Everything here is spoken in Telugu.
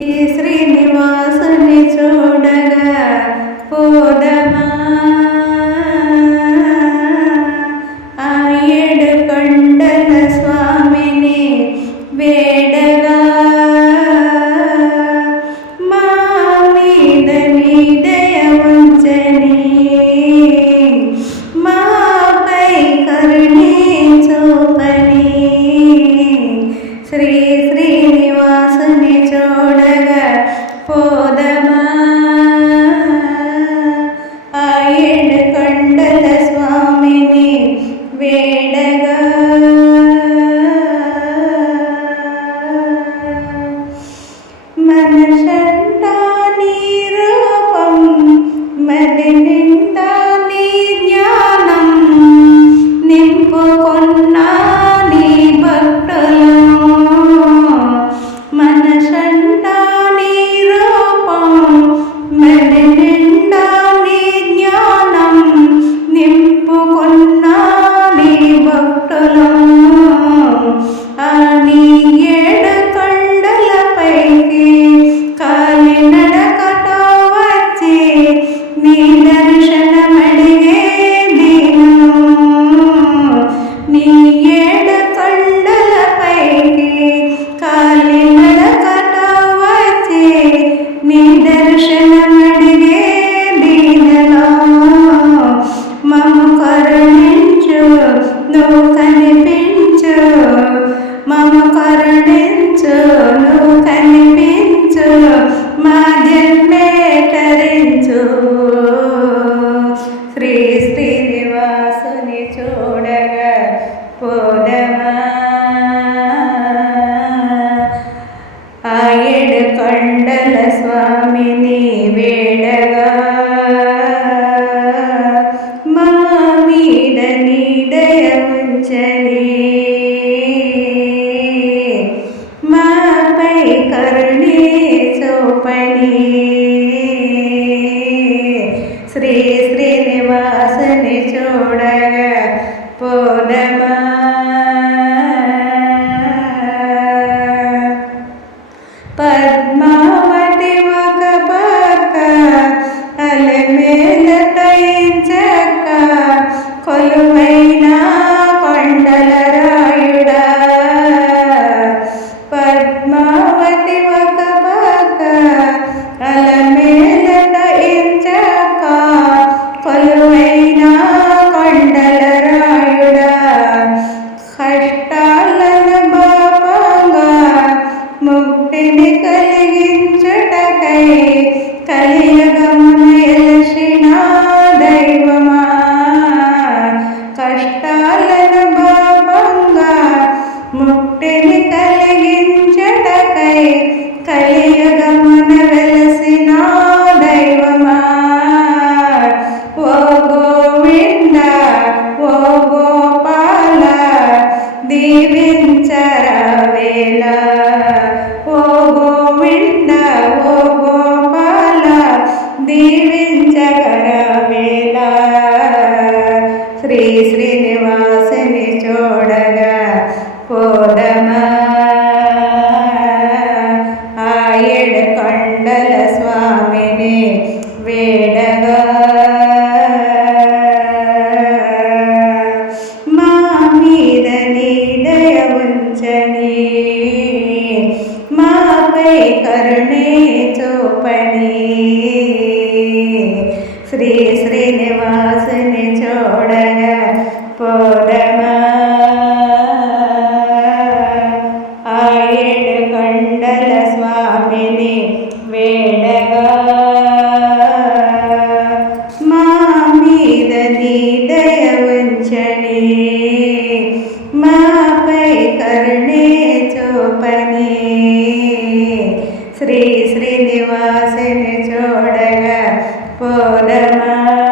శ్రీనివాసుని చూడగా పోదమా ఆ ఏడు కొండల స్వామిని వేడగా చూడగా పోదమా? ఆ కొండల స్వామిని వేడగా మా మీద నీ ఉంచని మాపై కరుణే శ్రీ ముక్తిని కలిగించటకై కలియుగమున వెలసిన దైవమా. ఓ గోవింద ఓ గోపాల దీవించరవేళ ఓ గోవింద ఓ గోపాల దీవించగరవేళ శ్రీ శ్రీనివాసుని చూడగా పోదమా ఆ ఏడు కొండల స్వామిని వేడగా మా మీద నీ దయ ఉంచని మాపై కరుణే చూపని శ్రీ ఉంచని మాపై కరుణే చూపని. శ్రీ శ్రీనివాసుని చూడగా పోదమా?